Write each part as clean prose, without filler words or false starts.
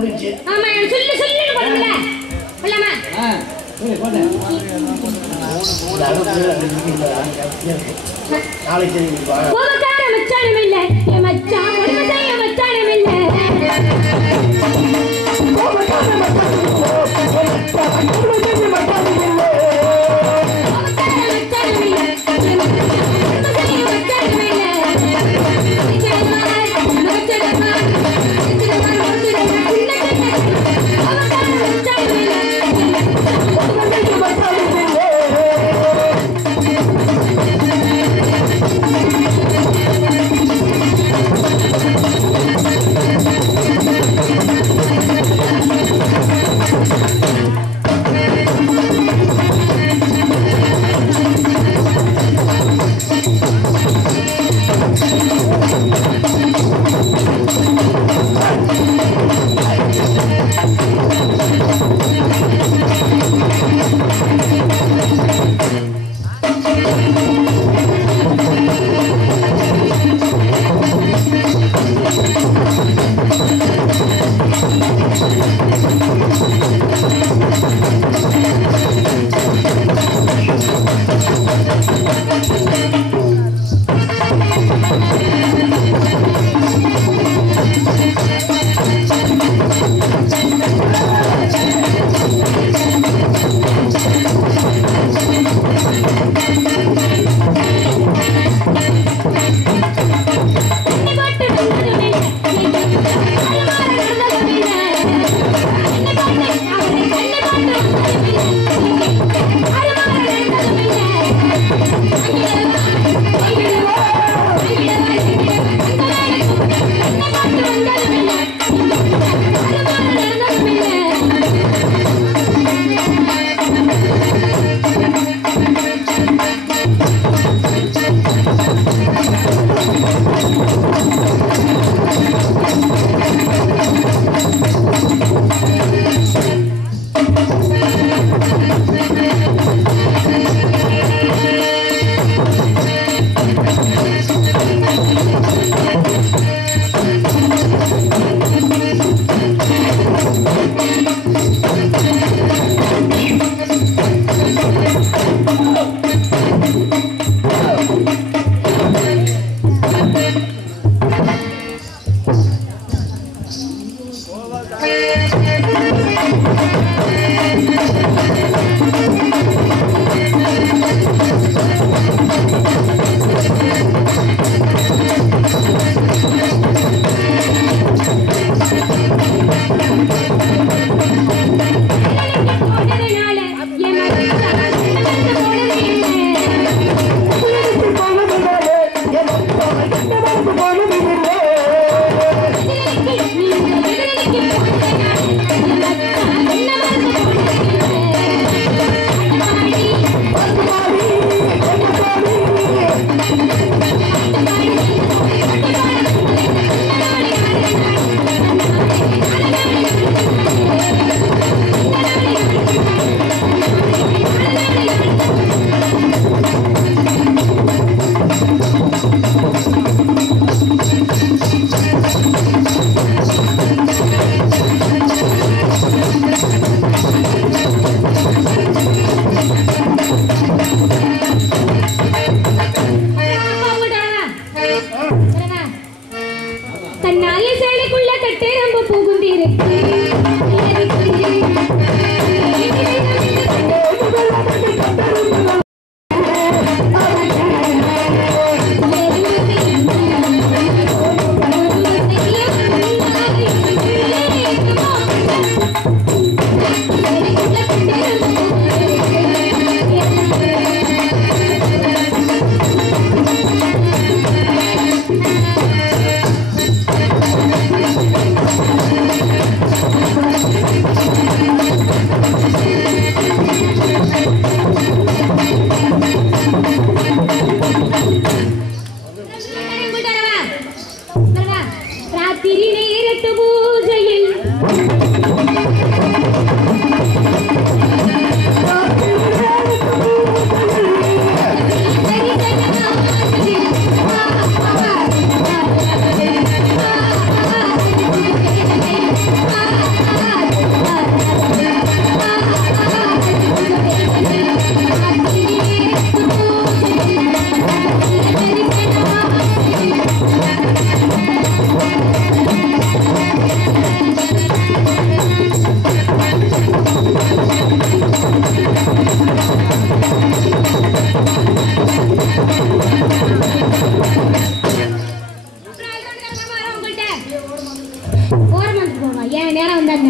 முடிஞ்சு. ஆமா சொல்லு சொல்லு போடுங்க. போலாமா? நாளைக்கு தெரியுமா? கோபக்கார மச்சானும் இல்ல, என் மச்சான் உடம்புதான் என் மச்சானும் இல்ல. கோபக்கார மச்சானும் இல்ல, என் மச்சான் உடம்புதான் என் மச்சானும் இல்ல. கோபக்கார மச்சானும் இல்ல, என் மச்சான் உடம்புதான் என் மச்சானும் இல்ல.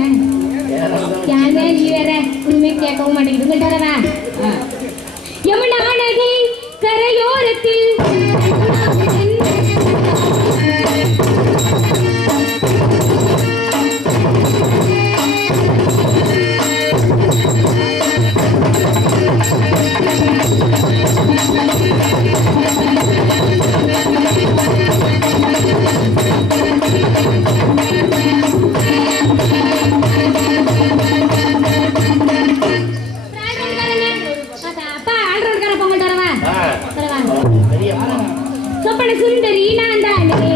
என்ன யாருமே நீ வேற உண்மை கேட்கவும் மாட்டேங்குது யமுனா நதி கரையோரத்தில் சொப்பன சுந்தரி நான் தானே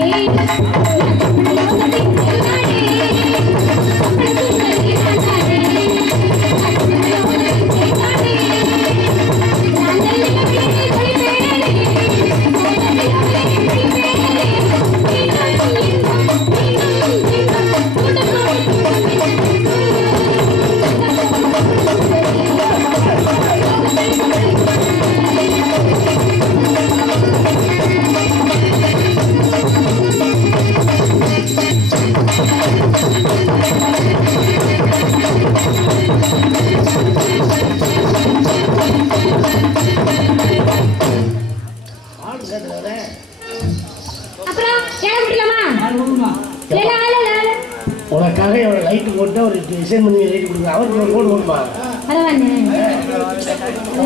உனக்காக லைட் போட்டு ஒரு டிசைன் பண்ணி லைட் கொடுங்க அவருக்கு ஒரு கோடு போடுமா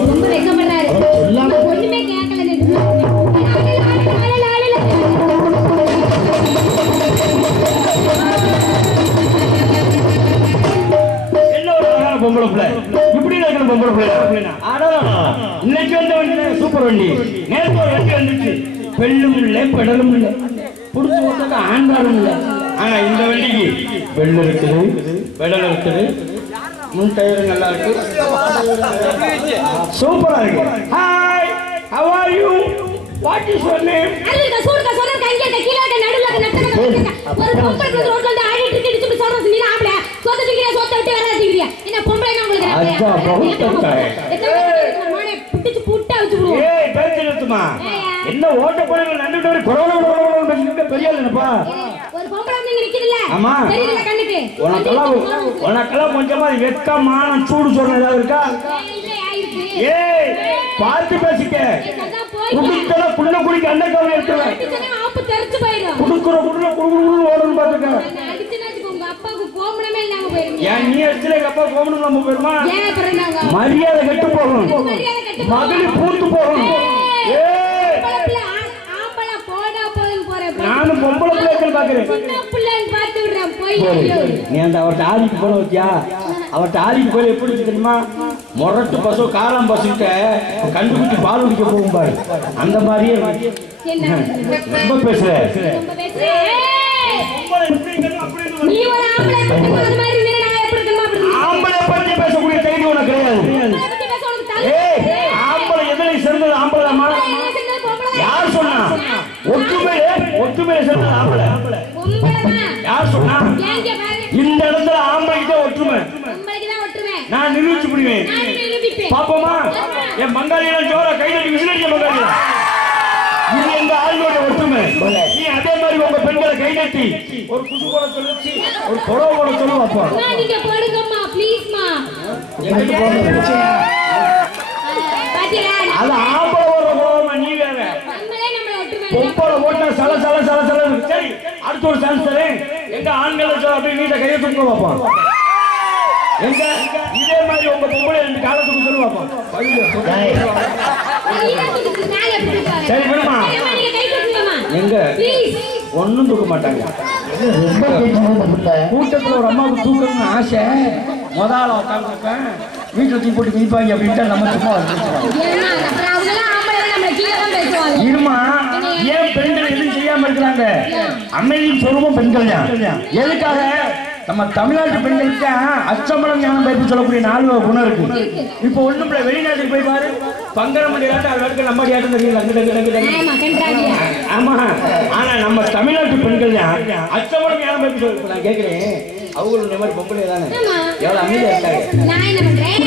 ரொம்ப வெக்கப்படுறாரு ஒண்ணுமே கேட்கல பொம்பளை பிள்ளை இப்படி இருக்கிற பொம்பளை பிள்ளை இன்னைக்கு வந்த வண்டி சூப்பர் வண்டி நேற்று ஒரு வண்டி வந்துச்சு பெண்ணும் இல்லை பெடலும் இல்லை புடிச்சு போட்டாக்க ஆண்டாலும் இல்லை ஆனா இந்த வண்டிக்கு பெல் இருக்குது பெடல் இருக்குது முன் டயர் நல்லா இருக்கு சூப்பரா இருக்கு hi how are you what is your name அதுக்கு சூடுக சொல்ற கையில கீழ நடுவுல நட்டன ஒரு பொம்பளை ரோட்ல வந்து ஆடிட்டு இருக்கு இப்படி சொல்றது நீ ஆம்பளை சோத்த திங்கறியா சோத்த விட்டு வராதீங்க என்ன பொம்பளை நான் உங்களுக்கு அச்சா बहुत மானே புடிச்சு புட்டா வச்சுடுவோம் ஏய் பேச்சு நிறுத்துமா என்ன ஓட்ட போறீங்க நண்டுட்டு ஒரு கொரோனா பேசிட்டு பெரிய இல்லப்பா ஒரு பொம்பளை வந்து நிக்குதுல ஆமா தெரியல கண்ணுக்கு உனக்கெல்லாம் கொஞ்சமா வெக்கமான சூடு சொன்ன ஏதாவது இருக்கா ஏய் பார்த்து பேசிக்க குடுக்கல புள்ள குடிக்க அந்த கவலை எடுத்துறேன் ஆப்பு தெரிச்சு போயிடும் குடுக்குற குடுக்குற குடுக்குற ஓடணும் பாத்துக்க அடிச்சுனாச்சு உங்க அப்பாக்கு கோமணமே இல்லாம போயிடும் ஏன் நீ அடிச்சல எங்க அப்பா கோமணம் நம்ம போயிருமா ஏன் பிறந்தாங்க மரியாதை கெட்டு போகும் மகளி பூத்து போகும் ஏய் ஆம்பளை போடா போதும் போறேன் நானும் பொம்பளை பிள்ளைகள் பாக்குறேன் சின்ன பிள்ளைன்னு பார்த்து விடுறேன் போய் நீ அந்த அவர்கிட்ட ஆடிக்கு போன வச்சியா அவர்கிட்ட ஆடிக்கு போய் எப்படி தெரியுமா முரட்டு பசு காலம் பசுகிட்ட கண்டுபிடிச்சு பால் குடிக்க போகும் பாரு அந்த மாதிரியே ரொம்ப பேசுற நீ ஒரு ஆம்பளை பத்தி மாதிரி நீ நான் எப்படி இருக்கணும் அப்படி ஆம்பளை பத்தி பேசக்கூடிய தைரி உனக்கு கிடையாது ஏய் ஆம்பளை எதுல சிறந்தது ஆம்பளைமா யார் சொன்னா ஒற்றுமை சிறந்தது ஆம்பளை யார் சொன்னா இந்த இடத்துல ஆம்பளைக்கு தான் ஒற்றுமை நான் நிரூபிச்சு விடுவேன் பாப்போமா என் பங்காளியெல்லாம் ஜோரா கைதட்டி விசிலடிக்க பங்காளியா இது எங்க ஆளுநோட ஒற்றுமை நீ அதே மாதிரி உங்க பெண்களை கைதட்டி ஒரு குசு போட சொல்லிச்சு ஒரு புடவை போட சொல்லு அப்பா நீங்க போடுங்கம்மா ப்ளீஸ்மா அது ஆம்பளை ஒரு புடவை நீ வேற பொம்பளை ஓட்ட சல சல சல சல சரி அடுத்த ஒரு சான்ஸ் தரேன் எங்க ஆண்களை அப்படியே நீட்ட கையை தூக்க பார்ப்போம் எங்க இதே மாதிரி உங்க பொம்பளை ரெண்டு காலத்துக்கு சொல்லு பார்ப்போம் சரி விடுமா எங்க ஒன்னும் தூக்க மாட்டாங்க கூட்டத்துல ஒரு அம்மாவுக்கு தூக்கணும்னு ஆசை முதல்ல உட்காந்துருப்பேன் வீட்டுல தூக்கி போட்டு வைப்பாங்க அப்படின்ட்டு நம்ம சும்மா இருமா ஏன் பெண்கள் எதுவும் செய்யாம இருக்கிறாங்க அமைதியும் சொல்லுவோம் பெண்கள் எதுக்காக நம்ம தமிழ்நாட்டு பெண்களுக்கு அச்சம்பளம் ஞானம் பயிற்சி சொல்லக்கூடிய 4 குணம் இருக்கு இப்போ ஒண்ணும் வெளிநாட்டுக்கு போய் பாரு பங்கரமண்டி ஆட்டம் அது வரைக்கும் நம்ம ஆட்டம் தெரியல ஆமா ஆனா நம்ம தமிழ்நாட்டு பெண்கள் அச்சம்பளம் ஞானம் பயிற்சி சொல்ல நான் கேட்கிறேன் அவங்களும் இந்த மாதிரி பொம்பளை தானே எவ்வளவு அமைதியா இருக்காங்க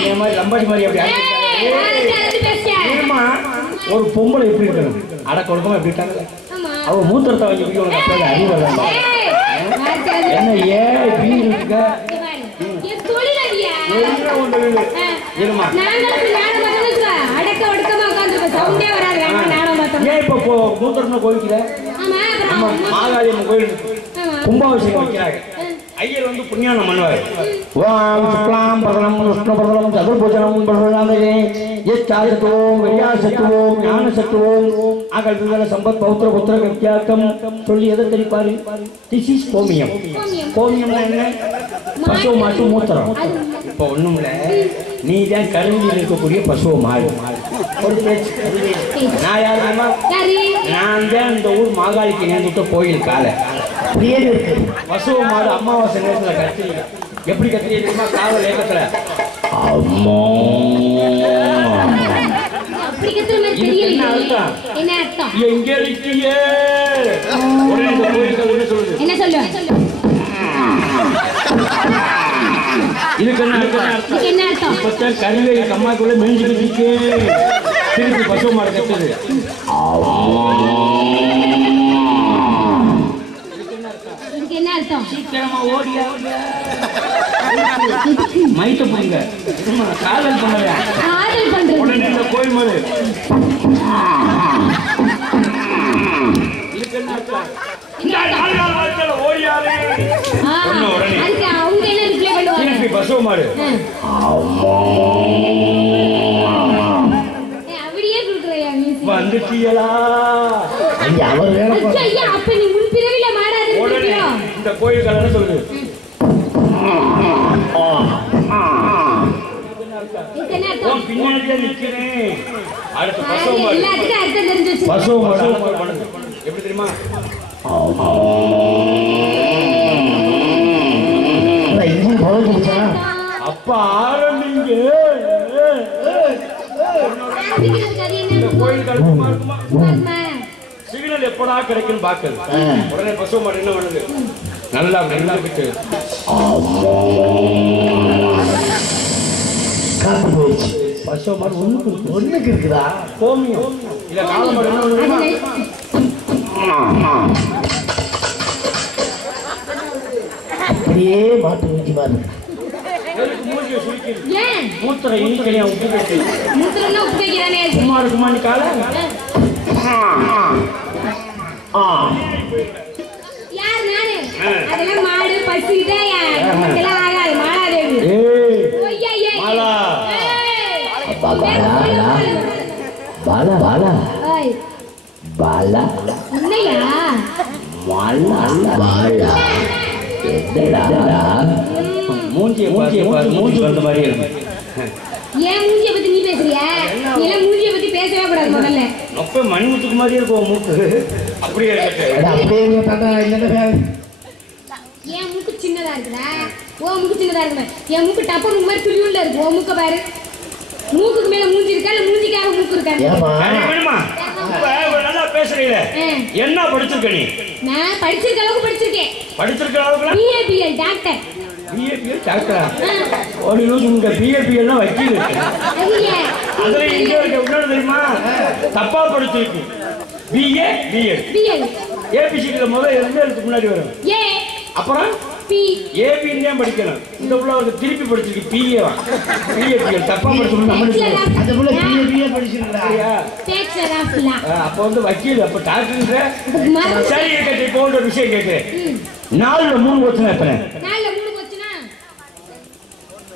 இந்த மாதிரி லம்பாடி மாதிரி அப்படி ஆமா ஒரு பொம்பளை எப்படி இருக்கணும் அடக்க ஒடுக்கமா எப்படி இருக்காங்க அவ மூத்திரத்தை வாங்கி அறிவு என்ன ஏன் இருக்க இருமா நாங்களும் நானும் பார்த்தோம்னு அடக்க ஒடுக்கமா உட்காந்துருக்கோம் சவுண்டே வராது நானும் பார்த்தோம் ஏன் இப்போ மூத்தரம்னா கோவிக்கல ஆமா அப்புறம் மாகாளியம்மன் கோயில் கும்பாபிஷேகம் வைக்கிறாங்க ஐயர் வந்து புண்ணியானம் பண்ணுவார் ஓம் சுக்லாம் பிரதனம் விஷ்ணு பிரதனம் சதுர்பூஜனம் பிரதனாமே ஏச்சாயத்துவோம் விரியாசத்துவோம் ஞானசத்துவோம் அகல் விவர சம்பத் பௌத்திர புத்திர வித்தியாக்கம் சொல்லி எதை தெரிப்பாரு திஸ் இஸ் கோமியம் கோமியம்னா என்ன பசு மாட்டு மூத்திரம் இப்போ ஒண்ணும் இல்ல நீ தான் கருவியில் இருக்கக்கூடிய பசுவை மாடு ஒரு பேச்சு நான் யாருமா நான் தான் இந்த ஊர் மாகாளிக்கு நேர்ந்துட்ட கோயில் காலை பசுவ மாடு அமாவாசை நேரத்துல கத்தி எப்படி கத்திரி தெரியுமா காவல் ஏக்கத்துல அம்மா என்ன அர்த்தம் எங்க இருக்கியே என்ன சொல்லு இதுக்கு என்ன அர்த்தம் இப்ப கருவே கம்மாக்குள்ள மேய்ஞ்சுக்கிட்டு திருப்பி பசுவ மாடு கத்துது என்ன அர்த்தம் சீக்கிரமா ஓடியா மைத்த போங்க காதல் பண்ணல காதல் பண்றது உடனே இந்த கோயில் மேல ஓடியாரு அதுக்கு அவங்க என்ன ரிப்ளை பண்ணுவாங்க திருப்பி பசுவ மாடு அப்படியே கொடுக்குறியா நீ வந்துட்டீங்களா அவர் வேலை ஐயா அப்ப நீ முன் பிறவில மாடாது உடனே இந்த கோயில் கலன்னு சொல்லுது பின்னாடியே நிக்கிறேன் அடுத்து பசுவ மாடு எல்லாத்துக்கும் அர்த்தம் தெரிஞ்சு வச்சு பசுவ மாடு பண்ணுது எப்படி தெரியுமா அப்ப ஆரம்பிங்க இந்த கோயில் கலக்குமா இருக்குமா சிக்னல் எப்படா கிடைக்கும் பாக்கல் உடனே பசுவ மாடு என்ன பண்ணுது நல்லா நல்லா விட்டு காத்து போயிடுச்சு பசுவ மாடு ஒண்ணுக்கு இருக்குதா கோமியம் இல்ல கால மாடு என்ன பண்ணுது அப்படியே மாட்டு ஊற்றி பாரு மூஞ்சியை சுருக்கிது ஏன் மூத்திர இனிக்கையா உப்பு கட்டி மூத்திரம்னா உப்பு வைக்கிறானே சும்மா இருக்குமா நீ கால யார் நானு அதெல்லாம் மாடு பசுகிட்ட இதெல்லாம் ஆகாது மாடாதேவி மாலா பாலா பாலா பாலா உன்னையா மாலா பாலா என்னடா மூஞ்சியை மூஞ்சி வந்த மாதிரி இருக்கு ஏன் மூஞ்சியை பத்தி நீ பேசுறியா நீ எல்லாம் மூஞ்சியை பத்தி பேசவே கூடாது முதல்ல நொப்ப மணிமுத்துக்கு மாதிரியே இருக்கும் மூக்கு அப்படியே இருக்கு ஏன் மூக்கு சின்னதா இருக்குதா ஓ மூக்கு சின்னதா இருக்குமே என் மூக்கு டப்ப மூக்கு மாதிரி துளியுள்ள இருக்கு ஓ மூக்க பாரு மூக்குக்கு மேல மூஞ்சி இருக்கா இல்ல மூஞ்சிக்காக மூக்கு இருக்கா நல்லா பேசுறீங்க என்ன படிச்சிருக்க நீ நான் படிச்சிருக்க அளவுக்கு படிச்சிருக்கேன் படிச்சிருக்க அளவுக்கு பிஏபிஎல் டாக்டர் பிஏபிஎல் டாக்டரா ஒரு யூஸ் உங்க பிஏபிஎல் வக்கீல் அதுல இங்க இருக்க தெரியுமா தப்பா படிச்சிருக்கு பிஏ பிஎல் பிஎல் ஏபிசில முதல்ல எந்த எழுத்துக்கு முன்னாடி வரும் ஏ அப்புறம் பி ஏபின்னு தான் படிக்கணும் இந்த புள்ள வந்து திருப்பி படிச்சிருக்கு பிஏவா பிஏபிஎல் தப்பா படிச்சிருக்கு நம்ம அந்த புள்ள பிஏ படிச்சிருக்கா பேச்சர் ஆஃப்லா அப்ப வந்து வக்கீல் அப்ப டாக்டர்ன்ற சரி இருக்கட்டும் இப்போ ஒரு விஷயம் கேட்கிறேன் 4ல 3 வச்சுனா எத்தனை 4ல 3 வச்சுனா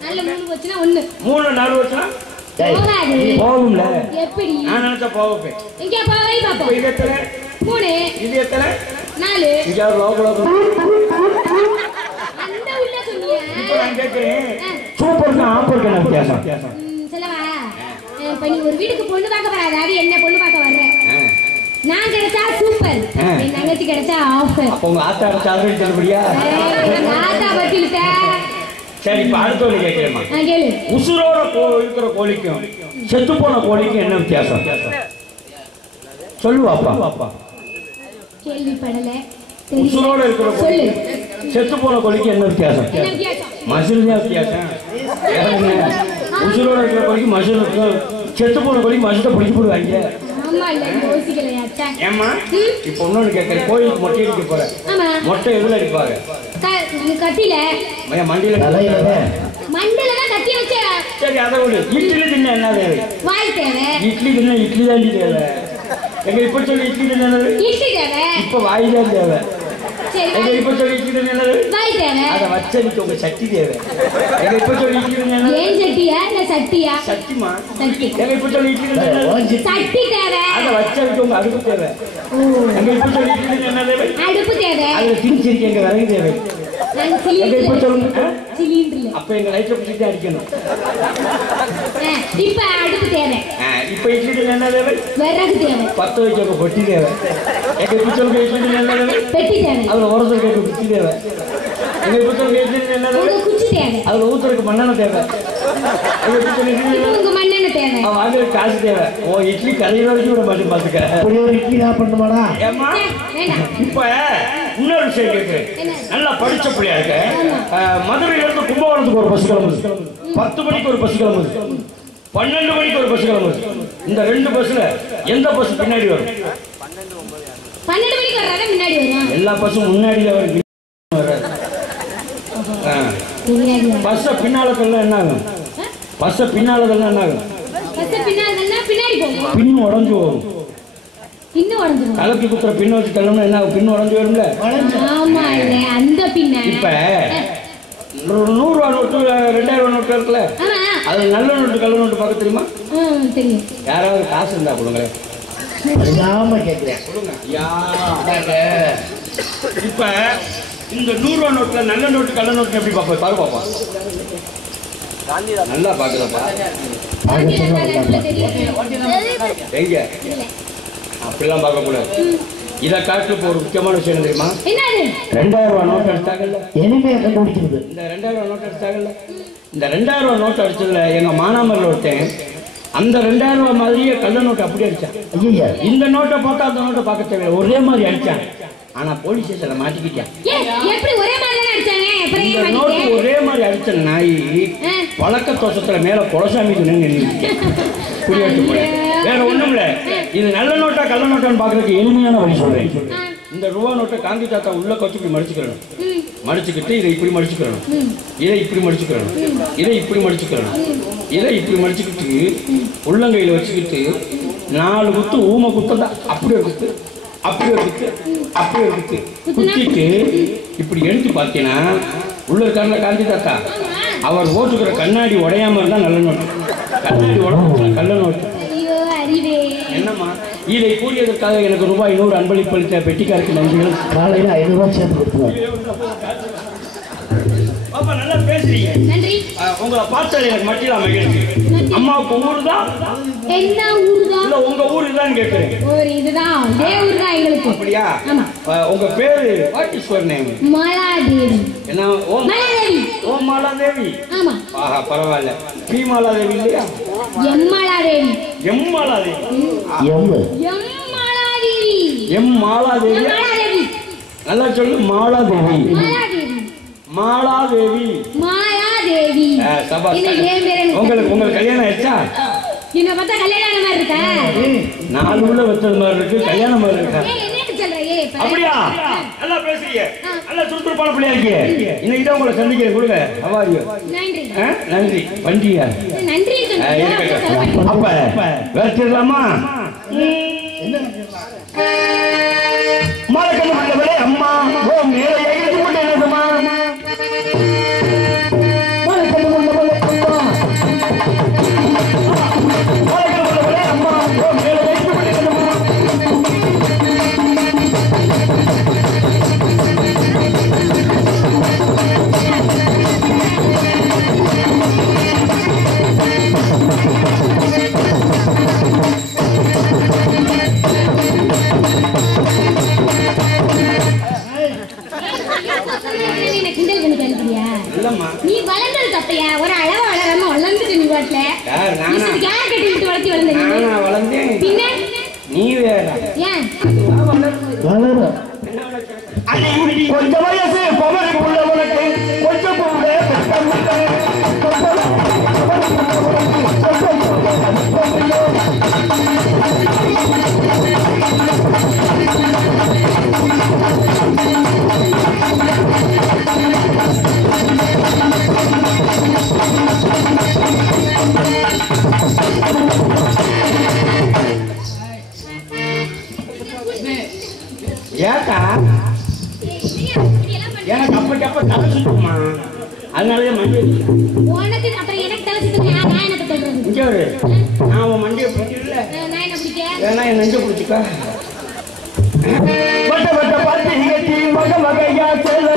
4ல 3 வச்சுனா 1 3ல 4 வச்சுனா போகாது போகும்ல எப்படி நான் நினைச்சா போவேன் எங்க போவை பாப்போம் இது எத்தனை 3 இது எத்தனை 4 இங்க லோகலோ அந்த உள்ள சொன்னியா இப்போ நான் கேக்குறேன் சூப்பர்னா ஆப்பருக்கு என்ன வித்தியாசம் சொல்லவா இப்ப நீ ஒரு வீட்டுக்கு பொண்ணு பார்க்க வராத அது என்ன பொண்ணு பார்க்க வர்ற நான் கிடைச்சா சூப்பர் என் தங்கச்சி கிடைச்சா ஆஃபர் அப்ப உங்க ஆத்தா சாதனை சொல்லுபடியா ஆத்தா பத்திட்ட சரி இப்ப அடுத்தவங்க கேட்கிறேம்மா கேளு உசுரோட இருக்கிற கோழிக்கும் செத்து போன கோழிக்கும் என்ன வித்தியாசம் சொல்லுவாப்பா கேள்விப்படல உசுரோட இருக்கிற கோழி செத்து போன கோழிக்கு என்ன வித்தியாசம் மசில் தான் வித்தியாசம் உசுரோட இருக்கிற கோழிக்கு மசில் செத்து போன கோழிக்கு மசிலை பிடிச்சி போடுவாங்க ஏமா இப்ப இன்னொன்னு கேட்கிறேன் கோயிலுக்கு மொட்டை அடிக்க போறேன் மொட்டை எதுல அடிப்பாங்க கட்டில மண்டியில மண்டல தான் கட்டி வச்சு சரி அதை விடு. இட்லி தின்ன என்ன தேவை? வாய் தேவை. இட்லி தின்ன இட்லி தாண்டி தேவை. எங்க இப்ப சொல்லி இட்லி தின்ன என்னது? இட்லி தேவை. இப்ப வாய் தான் தேவை. சரி எங்க இப்ப சொல்லி இட்லி தின்ன என்னது? வாய் தேவை. அதை வச்சதுக்கு உங்க சட்டி தேவை. எங்க இப்ப சொல்லி இட்லி தின்ன என்னது? ஏன் சட்டியா இல்ல சட்டியா? சட்டிமா. சட்டி. எங்க இப்ப சொல்லி இட்லி தின்ன என்னது? சட்டி தேவை. அதை வச்சதுக்கு உங்க அடுப்பு தேவை. எங்க இப்ப சொல்லி இட்லி தின்ன என்ன தேவை? அடுப்பு தேவை. அதுல திணிச்சிருக்க எங்க விறகு தேவை. நான் எங்க இப்ப சொல்லுங்க. சிலிண்டர்ல. அப்ப எங்க லைட்டை பிடிச்சிட்டு அடிக்கணும். இப்ப அடுப்பு தேவை. இப்ப இட்லி தின்ன என்ன தேவை? விறகு தேவை. பத்து வைக்க பொட்டி தேவை. எங்க இப்ப சொல்லுங்க இட்லி தின்ன என்ன தேவை? பெட்டி தேவை. அதுல உரசல் கேட்க குச்சி தேவை. எங்க இப்ப சொல்லுங்க இட்லி தின்ன என்ன தேவை? உங்க குச்சி தேவை. அதுல ஊத்துறதுக்கு மண்ணெண்ணெய் தேவை. எங்க இப்ப சொல்லுங்க இட்லி தின்ன உங்க மண்ணெண்ணெய் தேவை. வாங்குறதுக்கு காசு தேவை. ஓ இட்லி கரையில வச்சு விட மாட்டேன் பாத்துக்க. அப்படி ஒரு இட்லி நான் பண்ணுமாடா? ஏமா வேண்டாம். இப்ப இன்னொரு விஷயம் கேட்கிறேன். நல்லா படிச்ச பிள்ளையா இருக்க. மதுரையில இருந்து கும்பகோணத்துக்கு ஒரு பஸ் கிளம்புது. 10 மணிக்கு ஒரு பஸ் கிளம்புது. 12 மணிக்கு ஒரு பஸ் கிளம்புது. இந்த 2 பஸ்ல எந்த பஸ் பின்னாடி வரும்? 12 மணிக்கு வர்றதா முன்னாடி வரும். எல்லா பஸ்ஸும் முன்னாடியில வரும். பஸ் பின்னால தள்ள என்ன ஆகும்? பஸ் பின்னால தள்ள என்ன ஆகும்? பஸ் பின்னாடி போகும். பின் உடஞ்சு போகும். பின்னு உடைஞ்சிரும். கலக்கி குத்துற பின்ன வச்சு தள்ளணும் என்ன ஆகும்? பின் உடஞ்சு வரும்ல. ஆமா இல்ல அந்த பின்ன. இப்ப 100 ரூபா நோட்டு 2000 நோட்டு இருக்குல்ல, ஆமா அது நல்ல நோட்டு கள்ள நோட்டு பார்க்க தெரியுமா? தெரியும். யாராவது காசு இருந்தா கொடுங்களேன். நாம கேட்கிறேன். இப்ப இந்த 100 ரூபா நோட்டுல நல்ல நோட்டு கள்ள நோட்டு எப்படி பாப்பா? பாரு பாப்பா. நல்லா பாக்குறப்பா. எங்க அப்படிலாம் பார்க்க கூடாது. இதை காட்டு ஒரு முக்கியமான விஷயம் தெரியுமா? 2000 ரூபா நோட்டு அடிச்சாங்கல்ல, எளிமையா கண்டுபிடிக்கிறது. இந்த 2000 ரூபா நோட்டு அடிச்சாங்கல்ல, இந்த 2000 ரூபா நோட்டு அடிச்சதுல எங்க மானாமரில் ஒருத்தன் அந்த 2000 ரூபா மாதிரியே கள்ள நோட்டு அப்படி அடிச்சான். ஐயா இந்த நோட்டை பார்த்தா அந்த நோட்டை பார்க்க தேவையில்லை, ஒரே மாதிரி அடிச்சான். ஆனா போலீஸ் ஸ்டேஷன்ல மாட்டிக்கிட்டான். இந்த நோட்டு ஒரே மாதிரி அடிச்ச நாய் பழக்க தோஷத்துல மேல குலசாமி வேற ஒண்ணும் இல்ல. இது நல்ல நோட்டா கள்ள நோட்டான்னு பாக்குறதுக்கு எளிமையான வழி சொல்றேன். இந்த ரூபா நோட்டை காந்தி தாத்தா உள்ள கொச்சு இப்படி மடிச்சுக்கிறணும். மடிச்சுக்கிட்டு இதை இப்படி மடிச்சுக்கிறணும், இதை இப்படி மடிச்சுக்கிறணும், இதை இப்படி மடிச்சுக்கிறணும், இதை இப்படி மடிச்சுக்கிட்டு உள்ளங்கையில வச்சுக்கிட்டு 4 குத்து ஊமை குத்தான். அப்படியே குத்து, அப்படியே குத்து, அப்படியே குத்து குத்திட்டு இப்படி எடுத்து பார்த்தீங்கன்னா உள்ள இருக்காருல காந்தி தாத்தா, அவர் ஓட்டுக்கிற கண்ணாடி உடையாம இருந்தா நல்ல நோட்டு, கண்ணாடி உடம்பு கள்ள நோட்டு. என்னம்மா இதை கூறியதற்காக எனக்கு ரூபாய் 100 அன்பளிப்பளித்த பெட்டிக்காருக்கு நன்றிகள். காலையில 500 ரூபாய் சேர்த்து கொடுத்துருவோம். நல்லா பேசுறீங்க. உங்களை பார்த்தது எனக்கு மட்டில மகிழ்ச்சி. அம்மாவுக்கு ஊரு தான் என்ன ஊரு தான்? இல்ல உங்க ஊரு தான் கேட்கிறேன். ஒரு இதுதான் இதே ஊர் தான் எங்களுக்கு. அப்படியா? ஆமா. உங்க பேரு what is your name? Maladevi. என்ன? ஓம் மாலாதேவி. ஓம் மாலாதேவி. ஆமா. ஆஹா பரவாயில்ல. பி மாலாதேவி இல்லையா? M Maladevi. M Maladevi. M Maladevi. M Maladevi. Maladevi. நல்லா சொல்லு. மாலாதேவி. மாலாதேவி. மாலாதேவி. மாலாதேவி. சபாஷ். உங்களுக்கு கல்யாணம் ஆயிடுச்சா? என்ன பார்த்தா கல்யாணம் மாதிரி இருக்கா? 4 உள்ள வச்சது மாதிரி இருக்கு, கல்யாணம் மாதிரி இருக்கா? அப்படியா? நல்லா பேசுறீங்க, நல்லா சுறுசுறுப்பான பிள்ளையா இருக்கீங்க. இன்னைக்கு தான் உங்களை சந்திக்கிறேன். கொடுங்க. அவாரியோ நன்றி. பண்டியா நன்றி. அப்ப வச்சிடலாமா? மறக்கணும் உள்ளவரே அம்மா ஓ மேலே எழுதி கொண்டு என்னதுமா? மறக்கணும் உள்ளவரே அம்மா, மறக்கணும் உள்ளவரே அம்மா ஓ மேலே எழுதி கொண்டு என்னதுமா? நீ வளர்ந்தது தப்பையா? ஒரு அளவு வளராம வளர்ந்துட்டு நீ வாட்ல யார் கட்டிட்டு வளர்த்தி வளர்ந்தேன்? பின்ன நீ வேற ஏன் கொஞ்சம் வயசு பவரை உள்ள உனக்கு கொஞ்சம் அதனாலயே மண்டி உனக்கு அப்புறம் எனக்கு தலை சுத்துது நான் என்ன சொல்றது இங்க ஒரு நான் உன் மண்டியை பிடிக்கல நான் என்ன பிடிக்க வேணா என் நெஞ்ச பிடிச்சிக்கா வட்ட வட்ட பார்த்து நிகழ்ச்சி மக மகையா செல்ல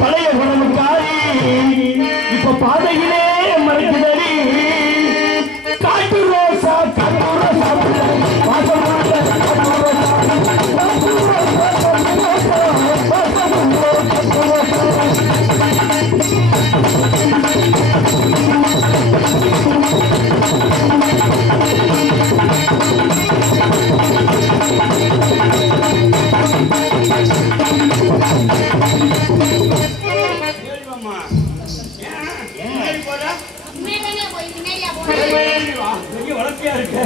பழைய உணவுக்காரி இப்ப பாதையிலே மறைக்குதடி காட்டு ரோசா வளர்ச்சியா இருக்கு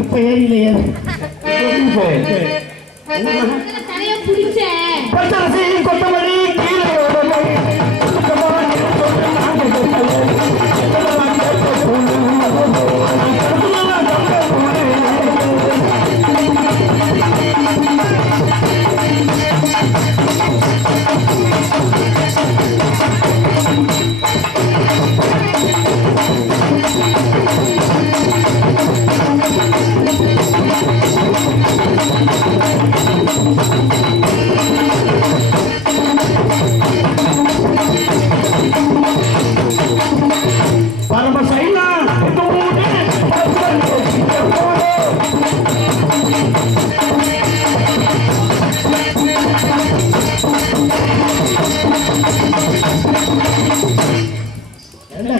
இப்ப ஏறியில தலைய பிடிச்ச பச்சரசி கொத்தமல்லி கீழே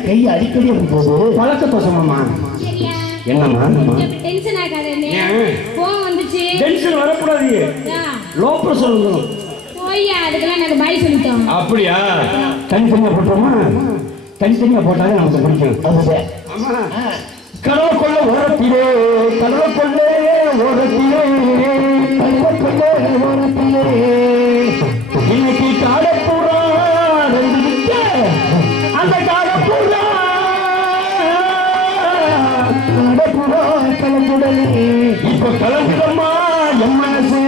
கை அடிக்கடி போகுது பழக்க தோசமாமா சரியா என்னம்மா டென்ஷன் ஆகாதே போன் வந்துச்சு டென்ஷன் வரக்கூடாது லோ பிரஷர் வந்துடும் போய்யா அதுக்கெல்லாம் நாங்க பாய் சொல்லிட்டோம் அப்படியா தனித்தனியா போட்டோமா தனித்தனியா போட்டாலே நமக்கு பிடிக்கும் ஆமா கடவுள் கொள்ள ஓரத்திலே கடவுள் கொள்ள ஓரத்திலே கடவுள் கொள்ள ஓரத்திலே இன்னைக்கு காடப்பூரா ரெண்டு விட்ட அந்த காடப்பூரா காடப்பூரா கலந்துடனே இப்ப கலந்துடமா என் மனசு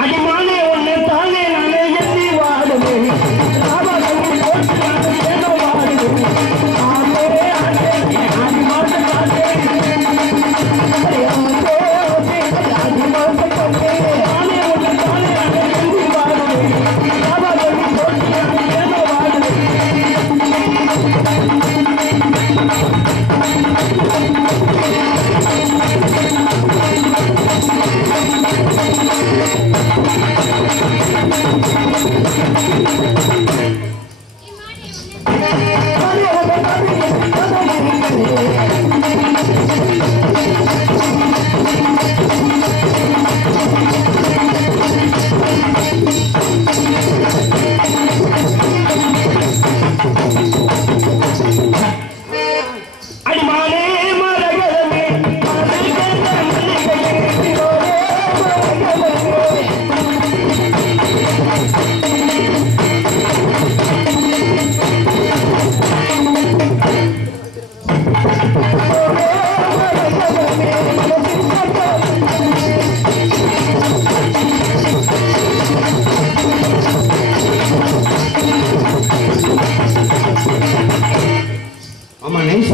அடிமானே ஒண்ணு தானே நானே எண்ணி வாடுவேன்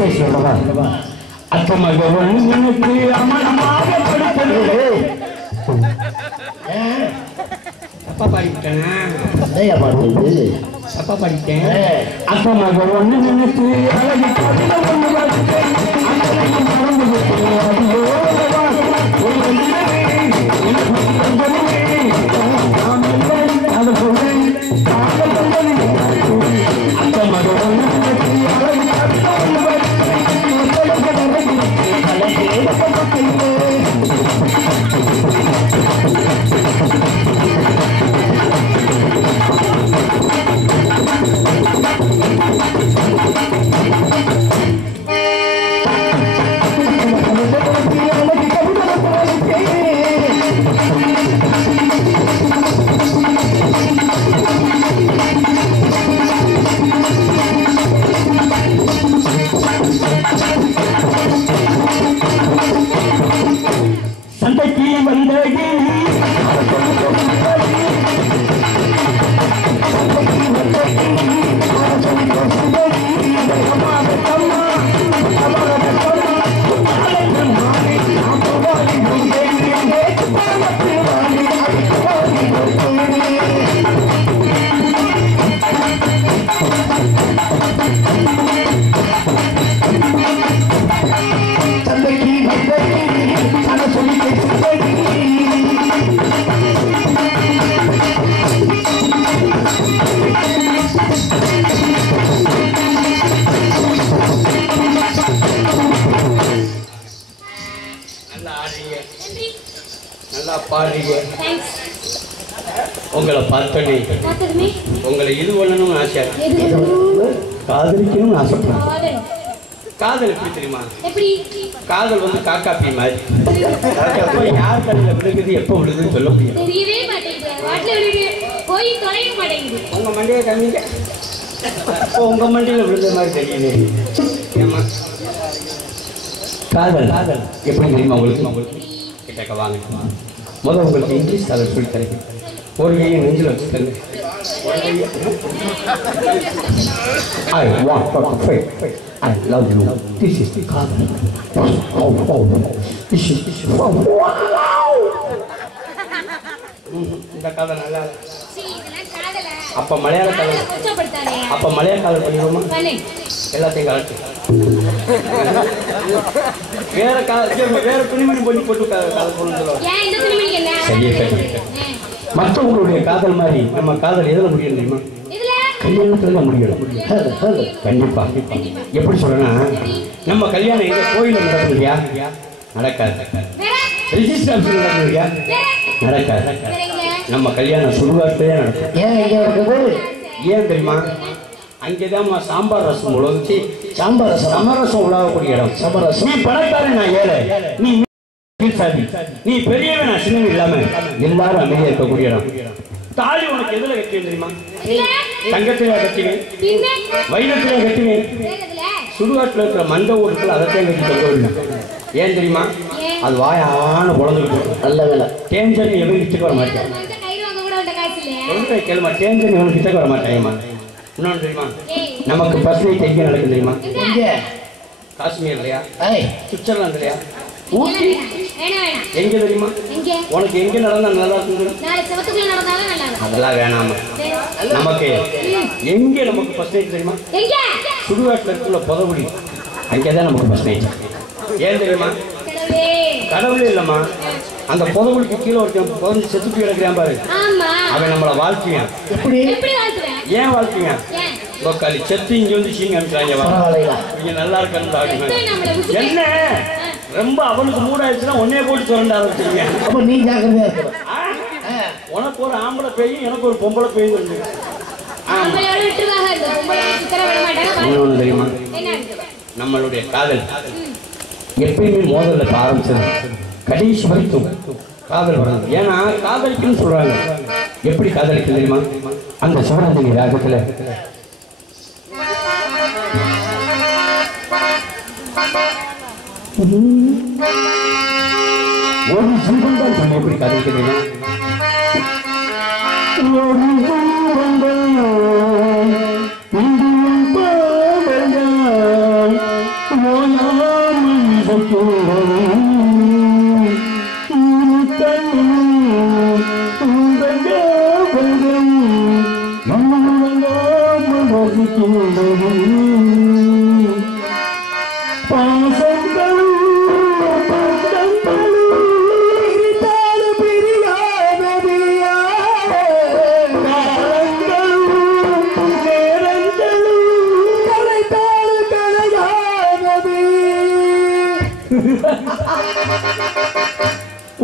இசை சொல்லவா அத்தமாக எனக்கு அமனமாக படுத்தது தப்பா பாடிவிட்டேனா? அதையா பாடுவது தப்பா பாடிட்டேன். அத்தமாக ஒன்று நினைத்து அழகு கவிதை ஒன்று பார்த்தேன். அத்தனையும் மறந்து விட்டேன். ஐயோ, ஒரு நிலவே, கொஞ்சமே, நான் இல்லை, அது சொல்றேன், காதல் வந்தது. அத்தமாக ஒன்று நினைத்து அழகு கவிதை ஒன்று பார்த்தேன். சந்தைக்கு வந்தேன் நல்லா பாடுறீங்க. உங்களை பார்த்தோன்னே உங்களை இது பண்ணணும்னு ஆசை, காதலிக்கணும்னு ஆசைப்படுறேன். காதல் எப்படி தெரியுமா? காதல் வந்து காக்காப்பி மாதிரி. எப்போ யார் கண்ணில் விழுகுது எப்போ விழுகுதுன்னு சொல்ல முடியும். உங்க மண்டையை கம்மிங்க, இப்போ உங்க மண்டையில் விழுந்த மாதிரி தெரியல. ஏமா காதல் காதல் எப்படி தெரியுமா உங்களுக்கு? கிட்டக்க வாங்க. முதல் உங்களுக்கு இங்கிலீஷ் காதல் சொல்லி தரேன். ஒரு கையை நெஞ்சில் வச்சுக்கங்க. I want to pray. I love you. This is the காதல். This is wow. இந்த காதல் நல்லா அப்ப மலையாள காதல், அப்ப மலையாள காதல் பண்ணிடுவோமா? எல்லாத்தையும் கலட்டு வேற வேற துணிமணி பண்ணி போட்டு காதல் பண்ணணும். மற்றவங்களுடைய காதல் மாதிரி நம்ம காதல் எதுல முடியும் தெரியுமா? கல்யாணத்துல முடியும். கண்டிப்பா. எப்படி சொல்றேன்னா, நம்ம கல்யாணம் எங்க கோயில நடக்குதுயா? நடக்காது. ரிஜிஸ்டர் ஆபீஸ்ல நடக்குதுயா? நடக்காது. நம்ம கல்யாணம் சுடுகாட்டிலே நடக்கும். ஏன் இங்க இருக்குது? ஏன் தெரியுமா? அங்கேதான் சாம்பார் ரசம் உழவுச்சு. சாம்பார் ரசம், சமரசம் உழவக்கூடிய இடம். சமரசம். நீ பணக்காரன், நான் ஏழை. நீ பெரியவன், நான் சின்னவன் இல்லாம எல்லாரும் அமைதியா இருக்கக்கூடிய இடம். தாலி உனக்கு எதுல கட்டுவேன் தெரியுமா? தங்கத்தில கட்டுவேன், வைரத்தில கட்டுவேன். சுடுகாட்டில் இருக்கிற மந்த ஊருக்குள்ள அதைத்தான் கட்டி தங்க. ஏன் தெரியுமா? அது வாயான குழந்தைக்கு நல்ல வேலை. டேஞ்சர் எவன் கிட்டக்கு வர மாட்டேன். கேளுமா, டேஞ்சர் எவன் கிட்டக்கு வர மாட்டேங்கம்மா. இன்னொன்று தெரியுமா? நமக்கு ஃபர்ஸ்ட் நைட் எங்கே நடக்கும் தெரியுமா? காஷ்மீர் இல்லையா? சுவிட்சர்லாந்து இல்லையா? ஊட்டி எங்க தெரியுமா? உனக்கு எங்க நடந்தா நல்லா இருக்கும்? அதெல்லாம் வேணாமா. நமக்கு எங்க நமக்கு ஃபர்ஸ்ட் நைட் தெரியுமா? சுடுகாட்டில் இருக்குள்ள புதவுடி, அங்கேதான் நமக்கு ஃபர்ஸ்ட் நைட். ஏன் தெரியுமா? கடவுளே இல்லம்மா, அந்த புதவுடிக்கு கீழே ஒருத்தன் புதஞ்சு செத்துட்டு கிடக்கிறான் பாரு, அவன் நம்மளை வாழ்த்துவான். ஏன் வாழ்த்துவான்? உக்காளி செத்து இங்க வந்து சீங்க அனுப்பிச்சாங்க, இங்க நல்லா இருக்கணும். என்ன ரொம்ப அவனுக்கு மூடாயிடுச்சுன்னா ஒன்னே போட்டு சுரண்ட ஆரம்பிச்சிருக்கேன். அப்ப நீ ஜாக்கிரதையா இருக்கணும். உனக்கு ஒரு ஆம்பளை பெய்யும், எனக்கு ஒரு பொம்பளை பெய்யும் வந்து. இன்னொன்று தெரியுமா? நம்மளுடைய காதல் எப்பயுமே மோதல்ல ஆரம்பிச்சது கடைசி வரைக்கும் காதல் வராது. ஏன்னா காதலிக்குன்னு சொல்றாங்க. எப்படி காதலிக்கு தெரியுமா? அந்த சிவராத்திரி ராகத்துல ஒரு ஜீவன் தான் சொன்ன. எப்படி காதலிக்க தெரியுமா? ஒரு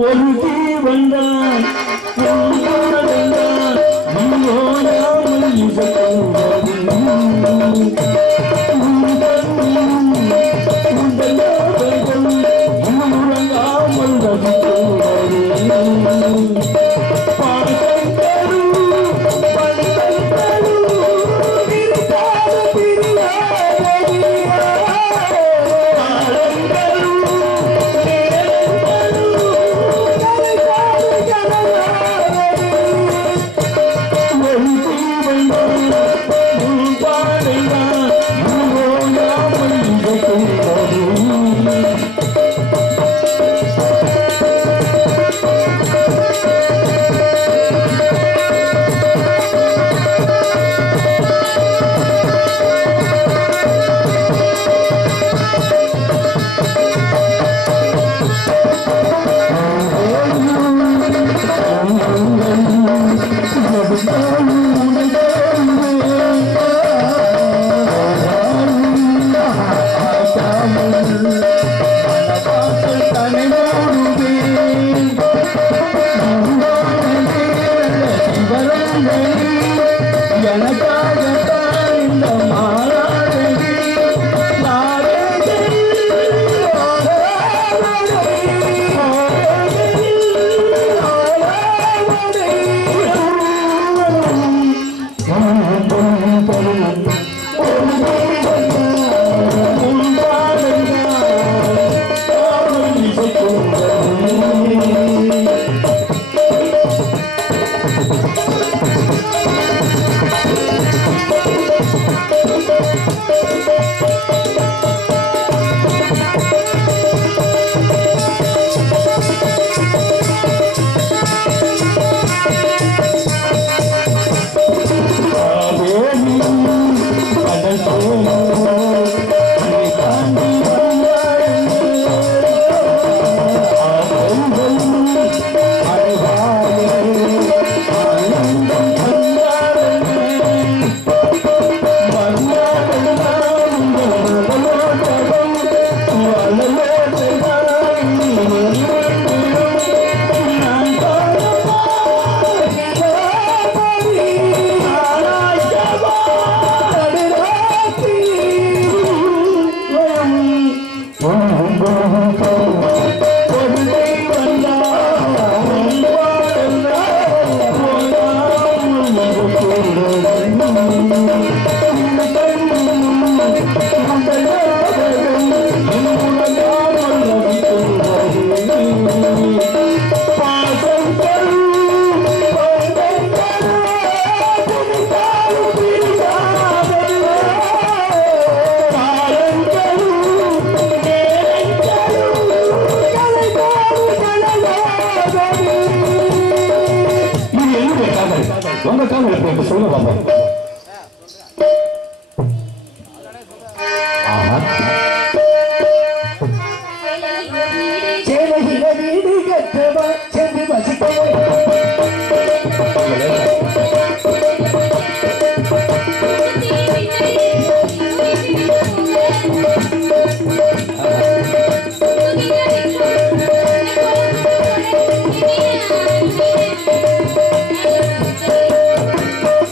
ஒரு தீ வந்தான்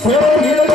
Hey,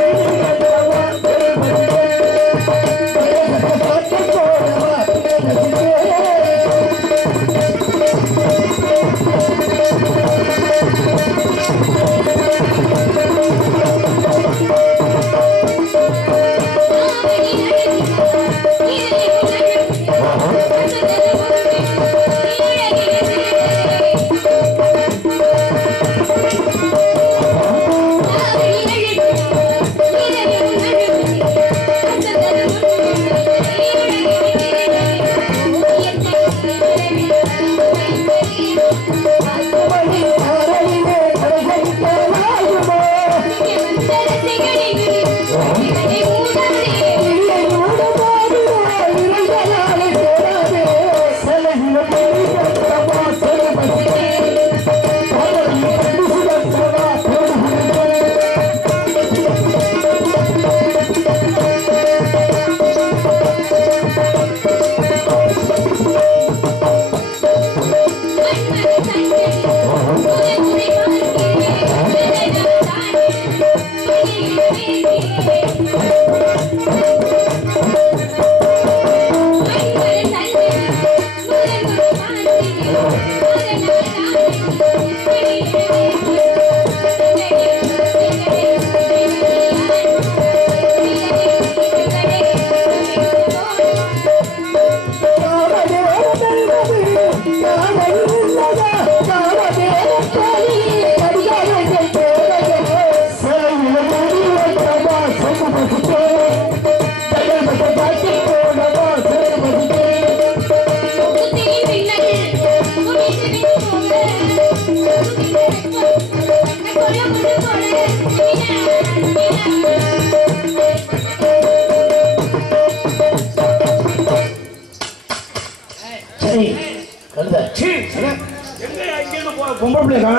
பொம்பளை பிள்ளைக்கா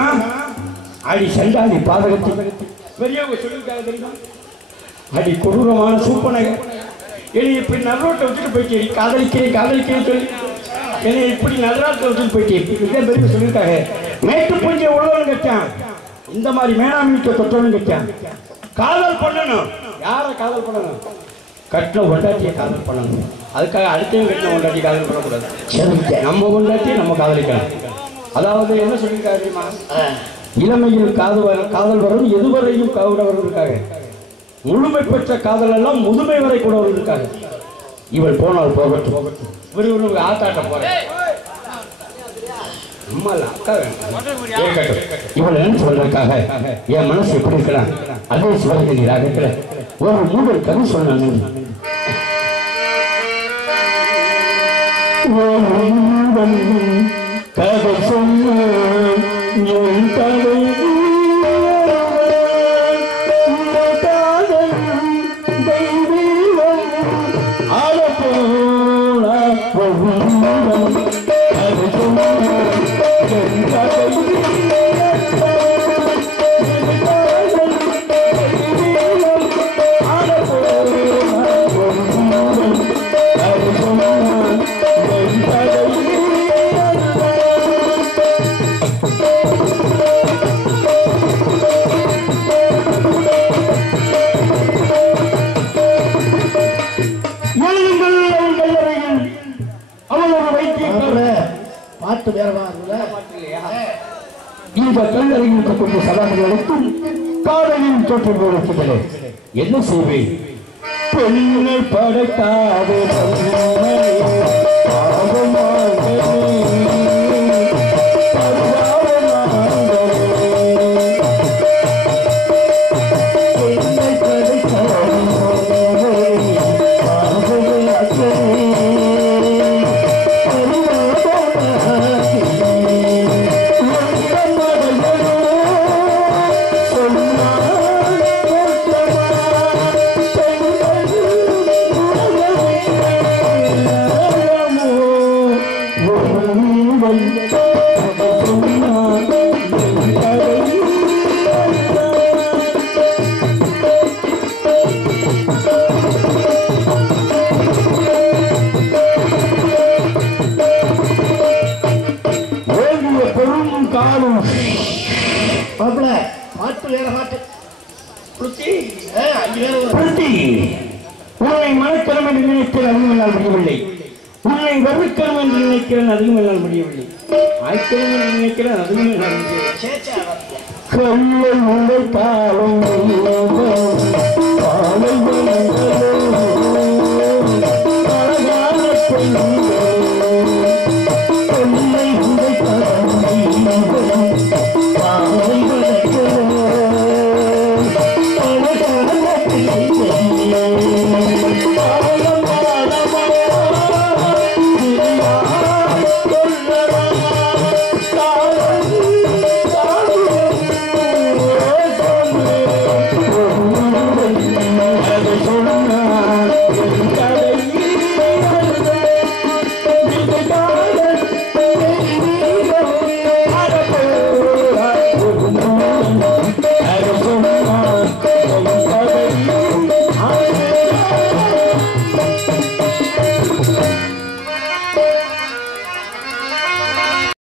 அடி சண்டாடி பாதகத்தி பெரியவங்க சொல்லியிருக்காங்க தெரியுமா? அடி கொடூரமான சூப்பனக என்னை இப்படி நடுரோட்டை விட்டுட்டு போயிட்டு காதலிக்கிறேன் சொல்லி என்னை இப்படி நடுராட்டை விட்டுட்டு போயிட்டு மிக பெரிய சொல்லியிருக்காங்க. மேட்டு பூஞ்சை உள்ளவன் கட்டான், இந்த மாதிரி மேனாமிக்க தொட்டவனும் கட்டான். காதல் பண்ணணும். யாரை காதல் பண்ணணும்? கட்டின கொண்டாட்டியை காதல் பண்ணணும். அதுக்காக அடுத்தையும் கட்டின கொண்டாட்டி காதல் பண்ணக்கூடாது. நம்ம கொண்டாட்டியை நம்ம காதலிக்கலாம். அதாவது என்ன சொல்லியிருக்காரு தெரியுமா? இளமையில் காதல் வரும், எதுவரையும் கூட வருவதற்காக. முழுமை பெற்ற காதல் எல்லாம் முதுமை வரை கூட வருவதற்காக. இவள் போனால் போகட்டும், இவரு ஆத்தாட்ட போறேன். அம்மா இல்ல அக்கா வேணும். இவள் என்ன சொல்றதுக்காக என் மனசு எப்படி இருக்கலாம்? அதே சிவகங்கை ராகத்துல ஒரு மூடல் கதை சொன்னாங்க. கதை சொன்ன என்ன செய்வேன்? பெண்ணை படைக்காது உன்னை மனக்கரம் என்று நினைக்கிறேன், அதுவும் என்னால் முடியவில்லை. உன்னை வறுக்கரம் என்று நினைக்கிறேன், அதுவும் என்னால் முடியவில்லை. ஆய்க்கரம் என்று நினைக்கிறேன், அதுவும் என்னால் முடியவில்லை. கல்லை உழைத்தாலும்